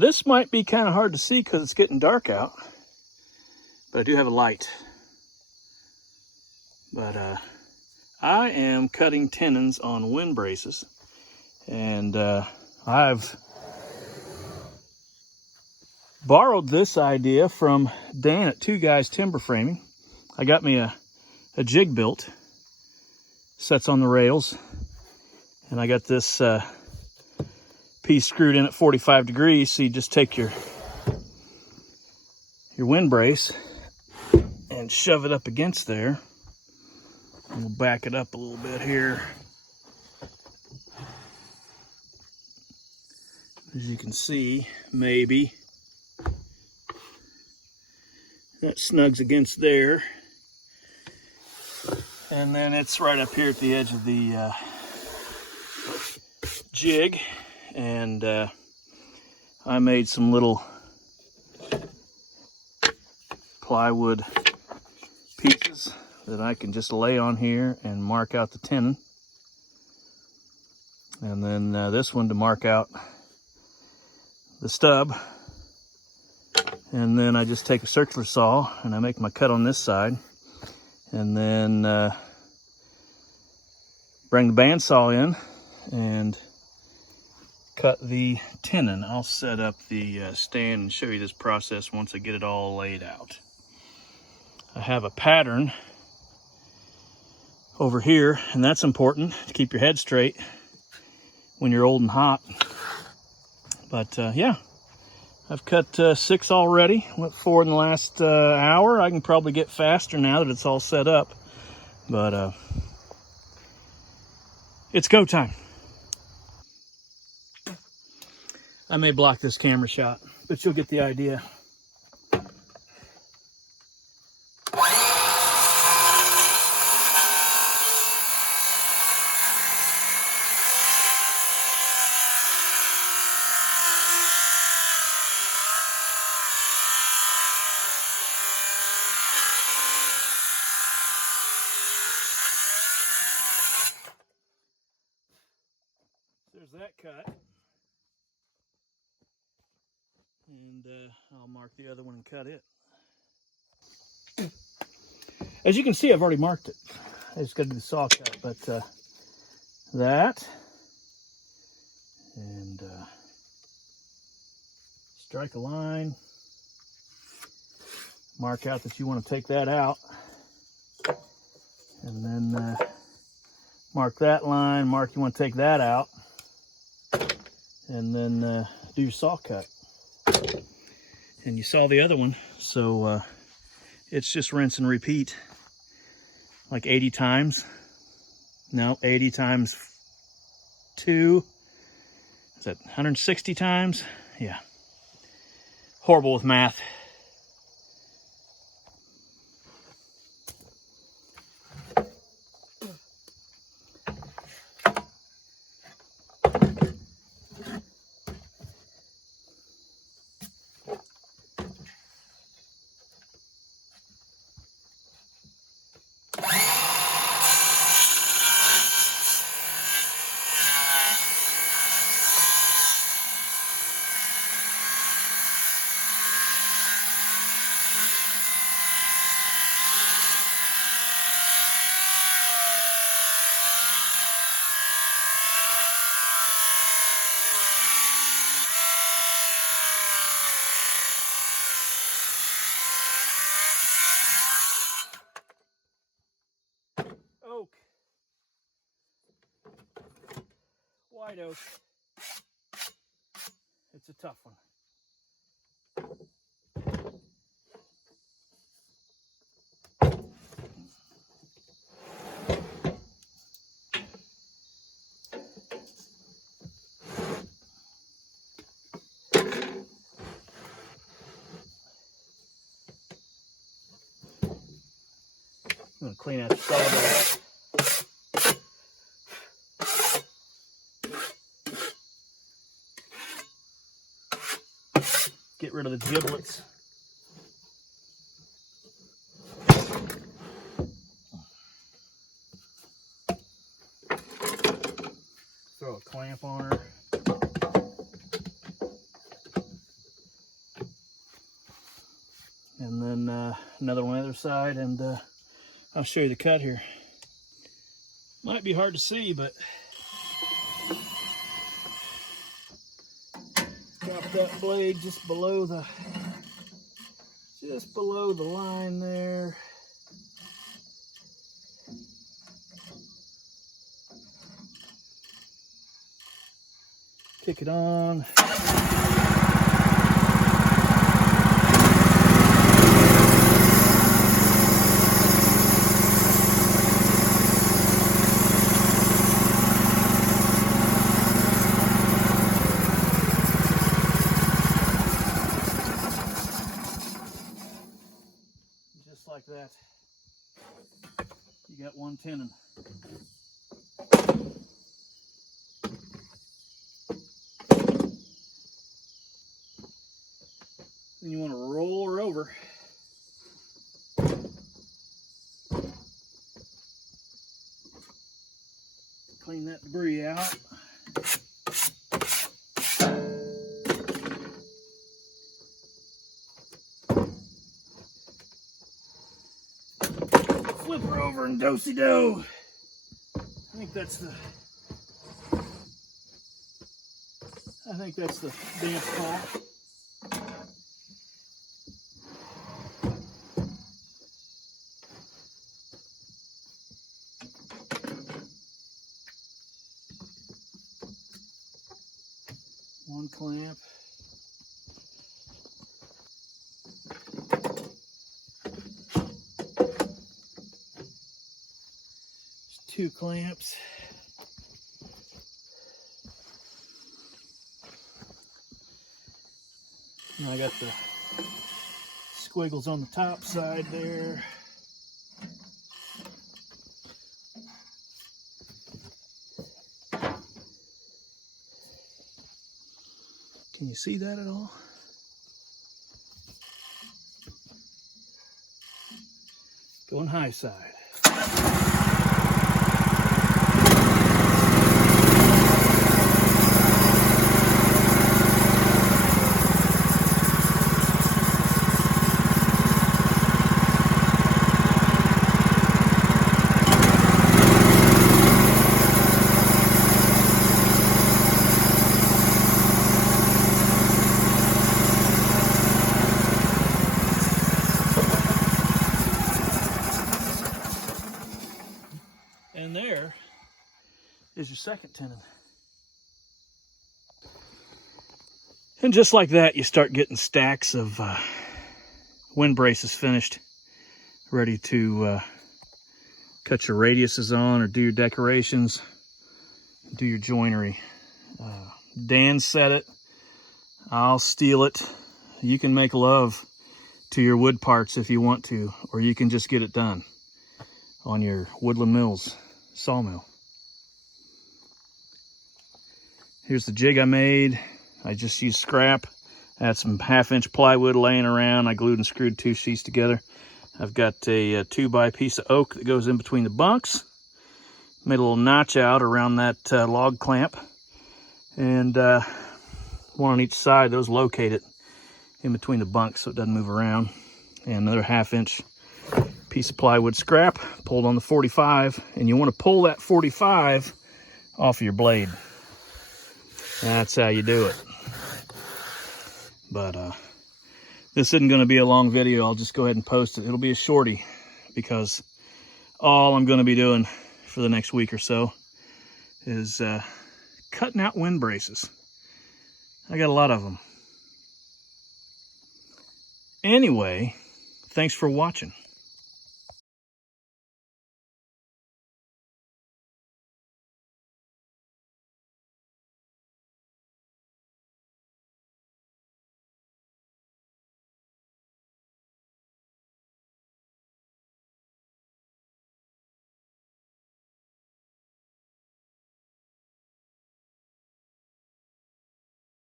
This might be kind of hard to see because it's getting dark out, but I do have a light. But I am cutting tenons on wind braces, and I've borrowed this idea from Dan at Two Guys Timber Framing. I got me a jig built, sets on the rails, and I got this piece screwed in at 45 degrees, so you just take your wind brace and shove it up against there. And we'll back it up a little bit here. As you can see, maybe that snugs against there. And then it's right up here at the edge of the jig. And I made some little plywood pieces that I can just lay on here and mark out the tenon. And then this one to mark out the stub. And then I just take a circular saw and I make my cut on this side. And then bring the bandsaw in and cut the tenon. I'll set up the stand and show you this process once I get it all laid out. I have a pattern over here, and that's important to keep your head straight when you're old and hot. But yeah, I've cut 6 already, went 4 in the last hour. I can probably get faster now that it's all set up, but it's go time. I may block this camera shot, but you'll get the idea. There's that cut. And I'll mark the other one and cut it. As you can see, I've already marked it. I just got to do the saw cut, but that, and strike a line, mark out that you want to take that out, and then mark that line, mark you want to take that out, and then do your saw cut. And you saw the other one, so it's just rinse and repeat like 80 times. No, 80 times 2. Is that 160 times? Yeah. Horrible with math. Oak. White oak. It's a tough one. I'm going to clean out the sawdust. Get rid of the giblets. Throw a clamp on her. And then another one on the other side, and I'll show you the cut here. Might be hard to see, but drop that blade just below the line there. Kick it on. Just like that, you got one tenon. Then you want to roll her over. Clean that debris out. Flip her over and do-si-do. I think that's the dance call. One clamp. There's 2 clamps. And I got the squiggles on the top side there. Can you see that at all? Going high side. And there is your second tenon. And just like that, you start getting stacks of wind braces finished, ready to cut your radiuses on or do your decorations, do your joinery. Dan said it, I'll steal it. You can make love to your wood parts if you want to, or you can just get it done on your Woodland Mills sawmill. Here's the jig I made. I just used scrap. I had some 1/2-inch plywood laying around. I glued and screwed 2 sheets together. I've got a 2x piece of oak that goes in between the bunks. Made a little notch out around that log clamp. And one on each side, those located in between the bunks so it doesn't move around. And another 1/2-inch piece of plywood scrap pulled on the 45, and you want to pull that 45 off of your blade. That's how you do it. But this isn't going to be a long video. I'll just go ahead and post it. It'll be a shorty because all I'm going to be doing for the next week or so is cutting out wind braces. I got a lot of them. Anyway, thanks for watching.